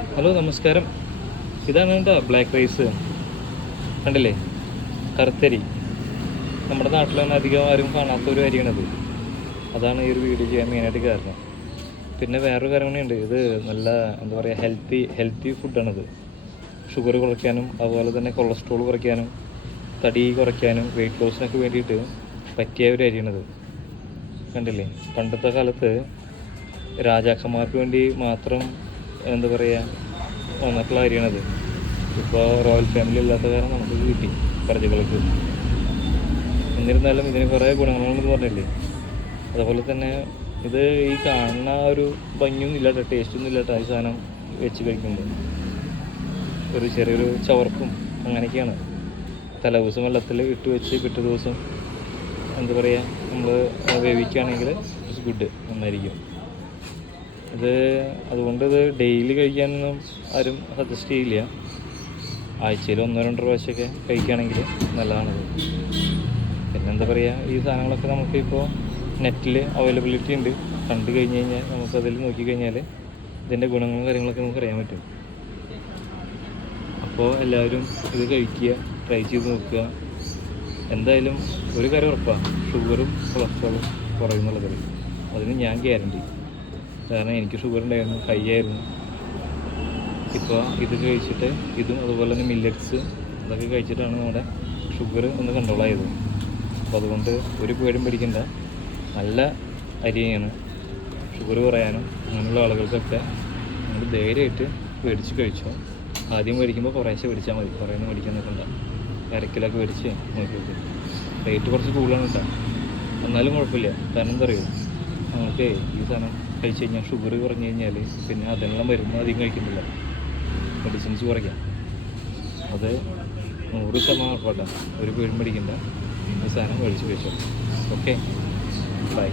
Hello നമസ്കാരം. ഇതാണ് കേട്ടോ ബ്ലാക്ക് റൈസ്, കണ്ടില്ലേ? കറുത്തരി. നമ്മുടെ നാട്ടിൽ തന്നെ അധികം ആരും കാണാത്ത ഒരു അരിയാണത്. അതാണ് ഈ ഒരു വീഡിയോ ചെയ്യാൻ മെയിനായിട്ട് കാരണം. പിന്നെ വേറൊരു കാര്യം കൂടിയുണ്ട്. ഇത് നല്ല എന്താ പറയുക, ഹെൽത്തി ഫുഡാണിത്. ഷുഗർ കുറയ്ക്കാനും അതുപോലെ തന്നെ കൊളസ്ട്രോൾ കുറയ്ക്കാനും തടി കുറയ്ക്കാനും വെയിറ്റ് ലോസിനൊക്കെ വേണ്ടിയിട്ട് പറ്റിയ ഒരു അരിയാണിത്. കണ്ടില്ലേ? പണ്ടത്തെ കാലത്ത് രാജാക്കന്മാർക്ക് വേണ്ടി മാത്രം എന്താ പറയുക വന്നിട്ടുള്ള അരിയാണത്. ഇപ്പോൾ റോയൽ ഫാമിലി ഇല്ലാത്ത കാരണം നമുക്ക് കിട്ടി പ്രജകൾക്ക്. എന്നിരുന്നാലും ഇതിന് കുറേ ഗുണങ്ങളുണ്ടെന്ന് പറഞ്ഞില്ലേ. അതുപോലെ തന്നെ ഇത് ഈ കാണുന്ന ഒരു ഭംഗിയൊന്നും ഇല്ലാട്ടോ, ടേസ്റ്റൊന്നും ഇല്ലാട്ടോ. ഈ സാധനം വെച്ച് കഴിക്കുമ്പോൾ ഒരു ചെറിയൊരു ചവർപ്പും അങ്ങനെയൊക്കെയാണ്. തലേ ദിവസം വെള്ളത്തിൽ ഇട്ട് വെച്ച് പിറ്റേ ദിവസം എന്താ പറയുക നമ്മൾ വേവിക്കുകയാണെങ്കിൽ ഇറ്റ്സ് ഗുഡ്, നന്നായിരിക്കും ഇത്. അതുകൊണ്ട് ഇത് ഡെയിലി കഴിക്കാനൊന്നും ആരും സജസ്റ്റ് ചെയ്യില്ല. ആഴ്ചയിൽ 1-2 പ്രാവശ്യമൊക്കെ കഴിക്കുകയാണെങ്കിൽ നല്ലതാണത്. പിന്നെന്താ പറയുക, ഈ സാധനങ്ങളൊക്കെ നമുക്കിപ്പോൾ നെറ്റിൽ അവൈലബിലിറ്റി ഉണ്ട്. കണ്ടു കഴിഞ്ഞ് കഴിഞ്ഞാൽ നമുക്കതിൽ നോക്കിക്കഴിഞ്ഞാൽ ഇതിൻ്റെ ഗുണങ്ങളും കാര്യങ്ങളൊക്കെ നമുക്ക് അറിയാൻ പറ്റും. അപ്പോൾ എല്ലാവരും ഇത് കഴിക്കുക, ട്രൈ ചെയ്ത് നോക്കുക. എന്തായാലും ഒരു കാര്യം ഉറപ്പാണ്, ഷുഗറും കൊളസ്ട്രോളും കുറയുന്നുള്ളത്. അതിന് ഞാൻ ഗ്യാരണ്ടി. കാരണം എനിക്ക് ഷുഗർ ഉണ്ടായിരുന്നു, ഹൈ ആയിരുന്നു. ഇപ്പോൾ ഇത് കഴിച്ചിട്ട്, ഇതും അതുപോലെ തന്നെ മില്ലറ്റ്സ് അതൊക്കെ കഴിച്ചിട്ടാണ് നമ്മുടെ ഷുഗർ ഒന്ന് കൺട്രോളായത്. അപ്പോൾ അതുകൊണ്ട് ഒരു പേടിയും പിടിക്കേണ്ട, നല്ല അരിയാണ്. ഷുഗർ കുറയാനും അങ്ങനെയുള്ള ആളുകൾക്കൊക്കെ നമ്മൾ ധൈര്യമായിട്ട് മേടിച്ച് കഴിച്ചോ. ആദ്യം മേടിക്കുമ്പോൾ കുറേശ്ശെ മേടിച്ചാൽ മതി, കുറേയൊന്നും മേടിക്കാൻ നിൽക്കണ്ട. 1/2 കിലോ മേടിച്ച് നോക്കി നോക്കി. റേറ്റ് കുറച്ച് കൂടുതലാണ് കേട്ടോ, എന്നാലും കുഴപ്പമില്ല. കാരണം എന്താ പറയുക, നമുക്ക് ഈ സാധനം കഴിച്ച് കഴിഞ്ഞാൽ ഷുഗർ കുറഞ്ഞു കഴിഞ്ഞാൽ പിന്നെ അതിനുള്ള മരുന്ന് അധികം കഴിക്കുന്നില്ല, മെഡിസിൻസ് കുറയ്ക്കാം. അത് 100% ഉറപ്പാട്ടാണ്. ഒരു പേരും മേടിക്കണ്ട, ഈ സാധനം മേടിച്ച് കഴിച്ചോ. Okay, by.